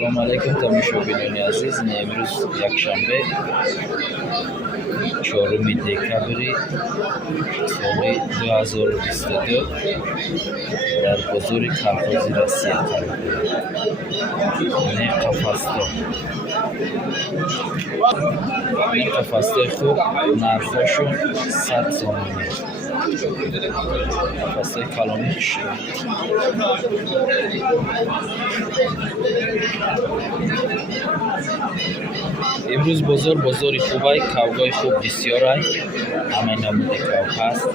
سلام علیکم تماشاگران عزیز. امروز یکشنبه 4 دکبر سال 2022 در بازار کلخوزی روسیه قرار دارد. قفسته خوب نرخاشون 100 سومنی. قفسته کلامی شده. امروز بازار خوبه، کاوگای خوب بسیار است. همه نموده کاو هست.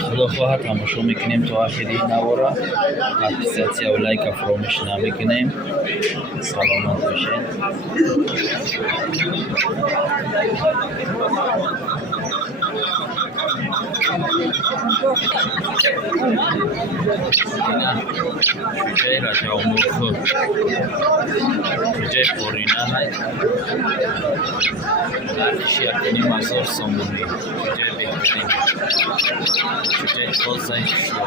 خدا خواهد تماشا میکنیم تا آخری نوارا. اپلیکیشن و لایک فراموش نمیکنیم. سلامت باشین. جای راجع امورکو جای پورینا های درکشی اکنی مزار سامونی جای بهترین جای توزای شروع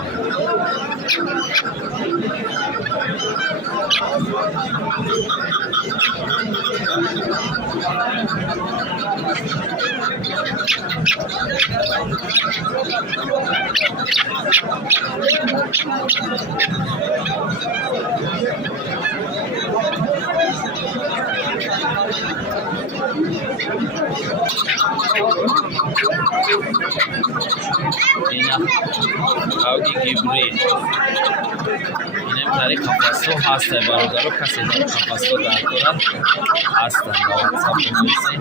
اینا کاوگی گیبری اینم داری قفسو هسته برادرو کسی داری قفسو در دارد هستن با واتساپ بنویسین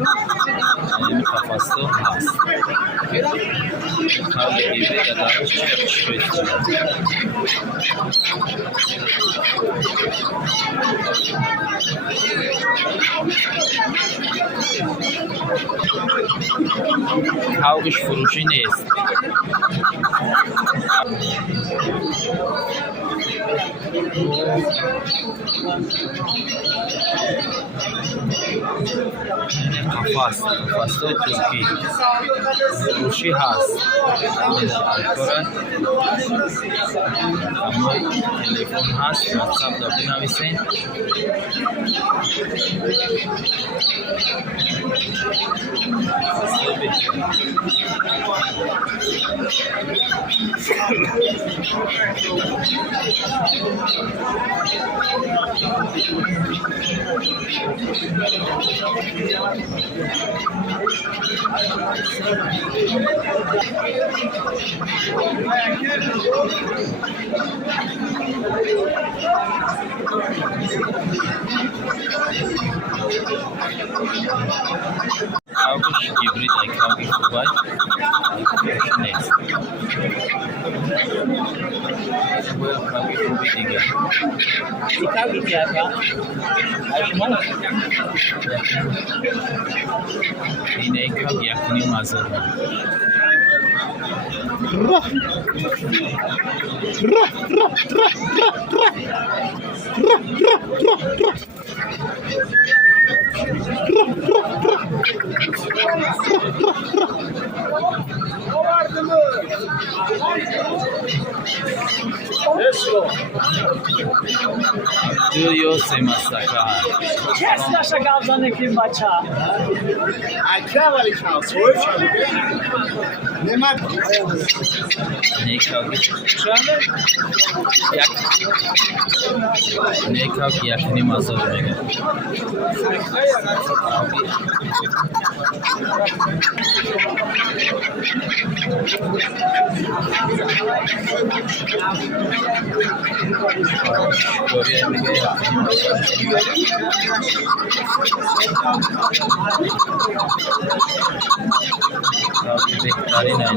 اینم قفسو هست کاوگی گیبری که دارش چشویت دارد کاوگش فروشی نیست. قفسته ترکی فروشی هست. اما تلفن هست واتساپ دا بنویسین. Kavgış gibrit ay kavgış kubay neyse. Bu kavgış kubi diga. Kavgış क्या था? Ayushman ini kavgış yakni mazur. Duyo se masaka. Chesna shagavzane ki bacha. Akra wali khao soy chali. Nema. Nekab yakni mazor mega. Korea mega yakni mazor. बेहतरीन है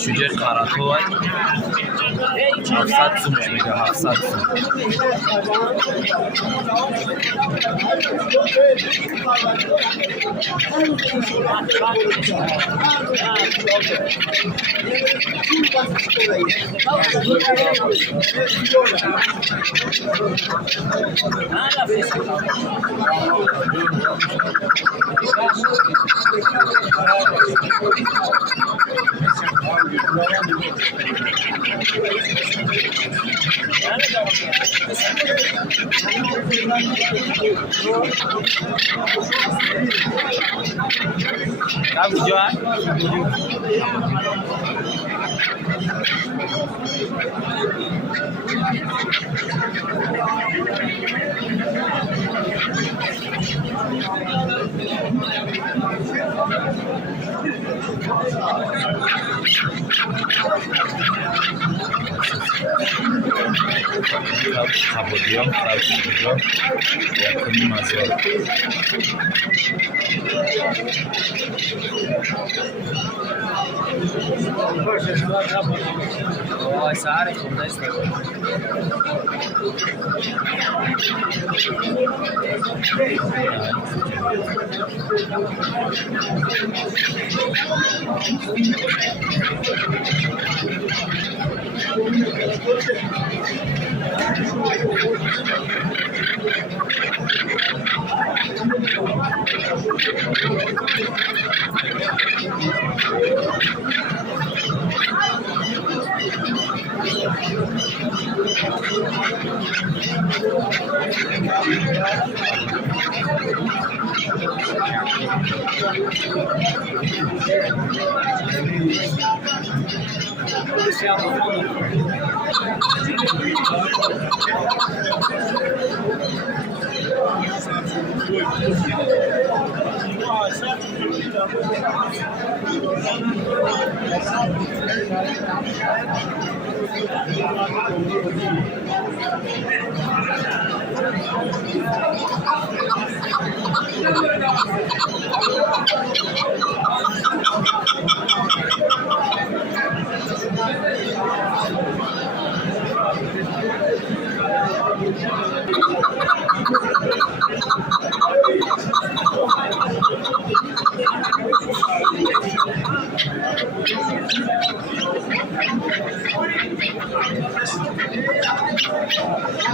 جوجه قراتوی 700 سومش میگه 700 سوم Kamu jual? Kabudion, yakın mazor. Vay sare kumda istedim.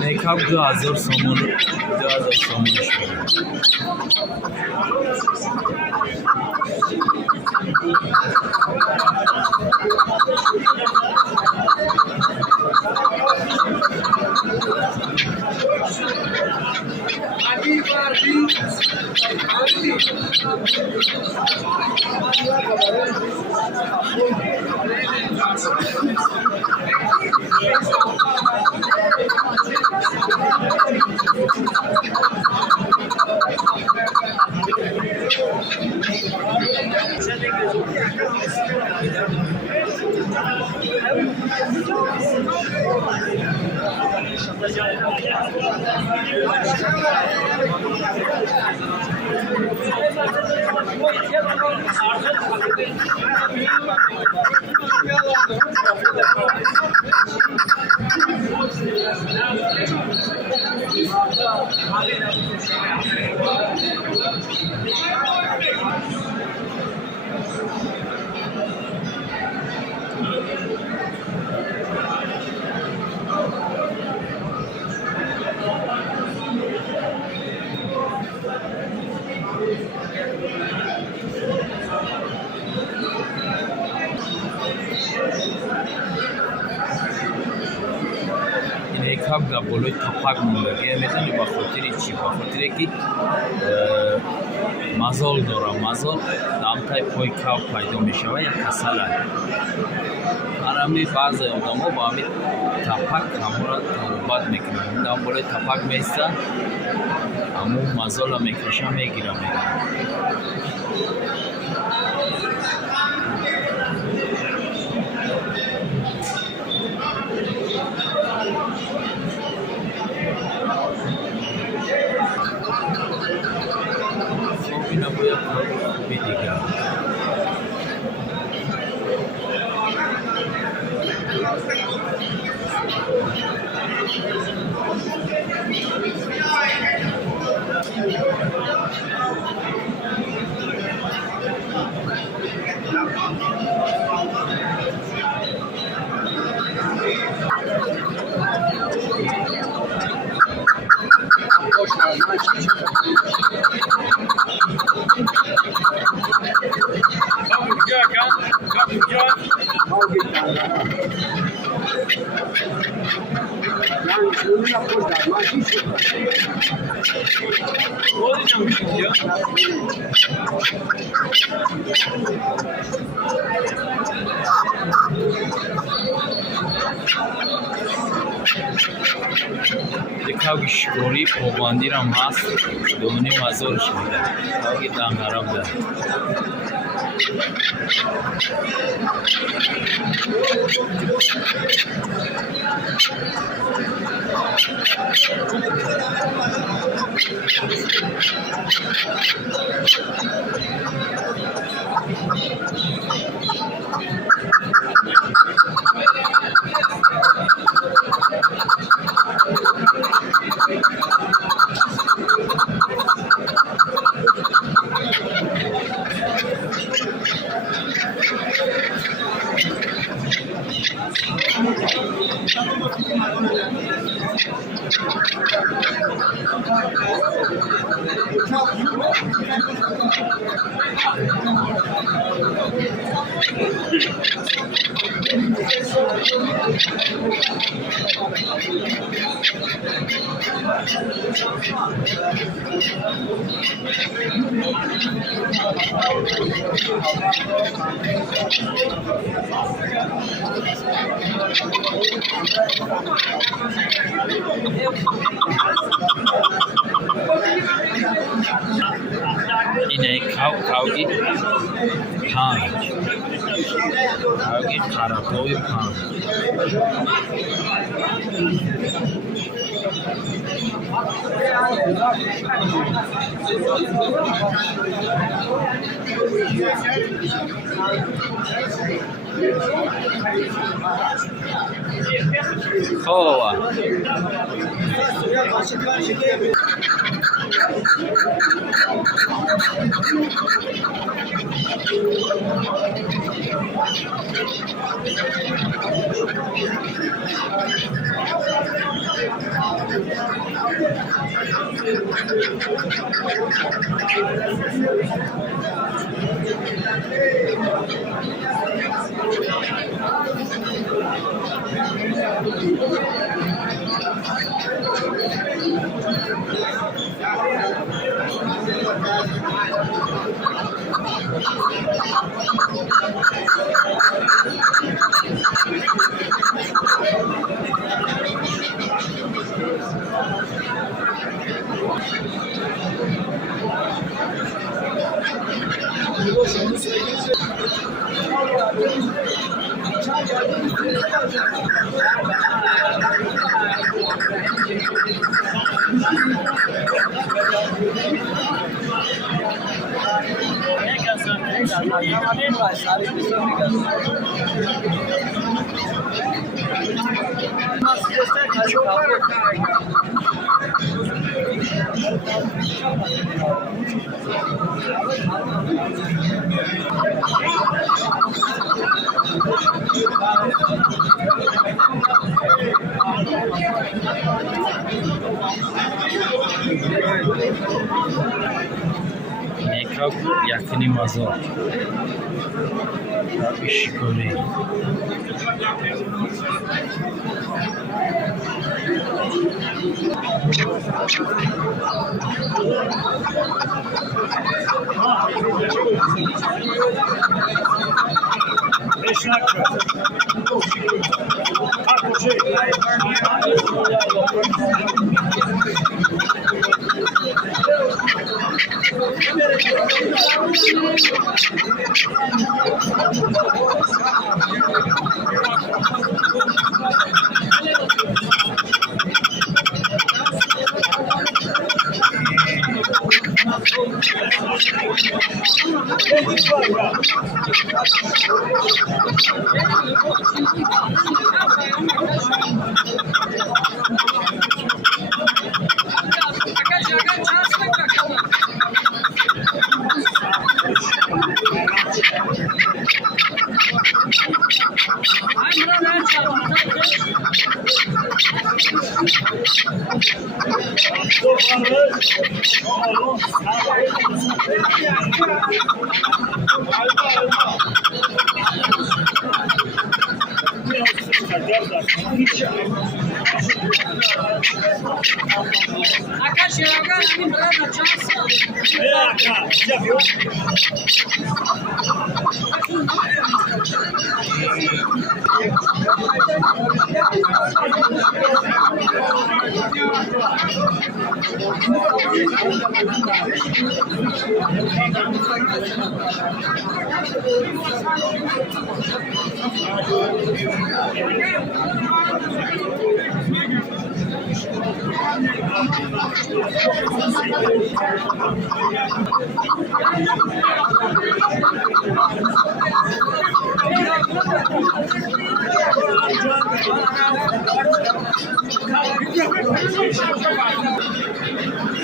Make-up 2000 somunu 2000 somunu Make-up gaboloy tapak mundage metani baxotiri chi baxotiri ki mazol dora mazol damtay poykav paydo mishava ya kasala arami baza odamo ba ami tapak hamura bad mekinam gaboloy tapak mesa amu mazola mekasha megiram Dekavgi shkori pobandiram hast doni mazor shida. Dekavgi dangaram da. Ine kavgi pan. Kavgi karakovi pan. Oh. Nekav yakini mazor. Shikori.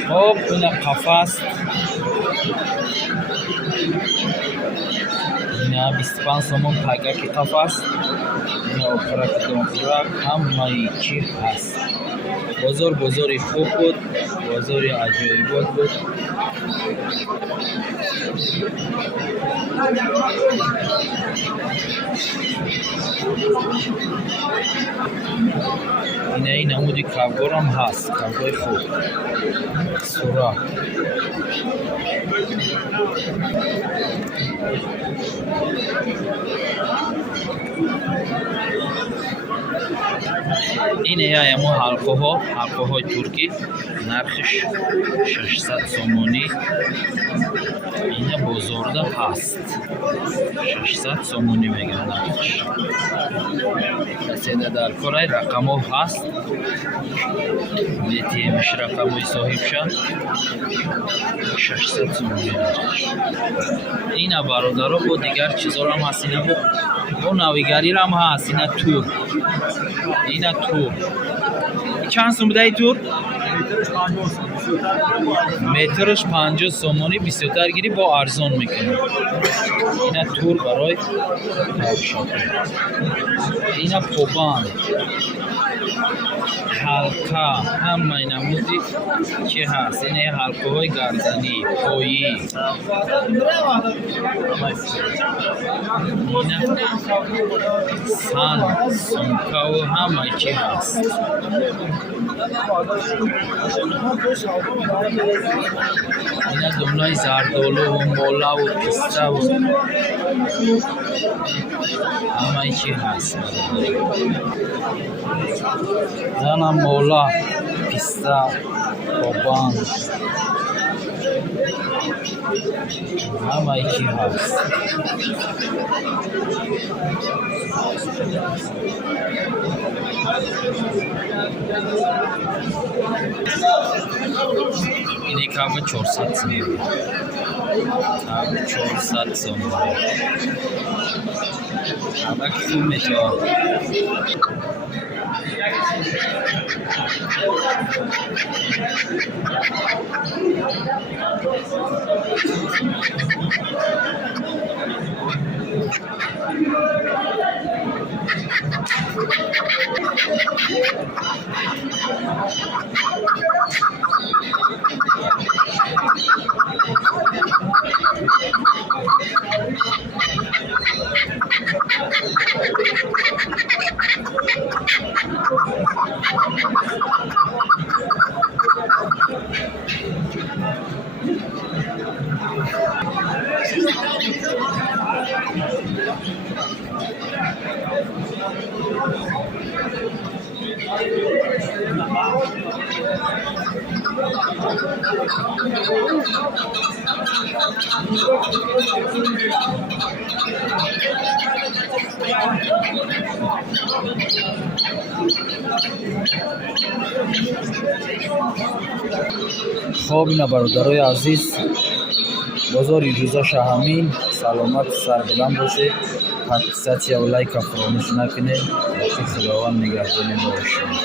خب این قفص اینا 25 سومون تگه قفص اینا اپرات دونفرا همه چی هست. بازاری خوب بود، بازاری عجایبات بود. این نمودی کافگور هم هست، کافگور خوب سورا. این همو حلقه های ترکی نرخش 600 سومونی. این بزرگه هست 600 سومونی میگن نرخش. سیده در کورای رقم ها هست میتی میشه رقم های صاحب شد 600 سومونی نرخش. این برادرها با دیگر چیزا هم هست. این با ناویگاری هم هست. این تور چند سوم بوده؟ این تور مترش 50 سومونی 23 گیری با ارزان میکنه. این تور برای تابشان. این پوبان حلقه همه این نمودی که هست. این حلقه های گردنی پایی این سن سمکه و همه چی هست. این دونای زردالو و مولا و پیسته و همه چی هست. زنم مولا پیسته بابان همه چی هست. اینی کابه 400 سومونی. 400 سومونی. اما که اون میتوان خب اینا برادرای عزیز بازار روزا شهامین سلامت سربلند باشه. حدیثت یا لایک فراموش نکنه. خداوند نگهدار ما شما.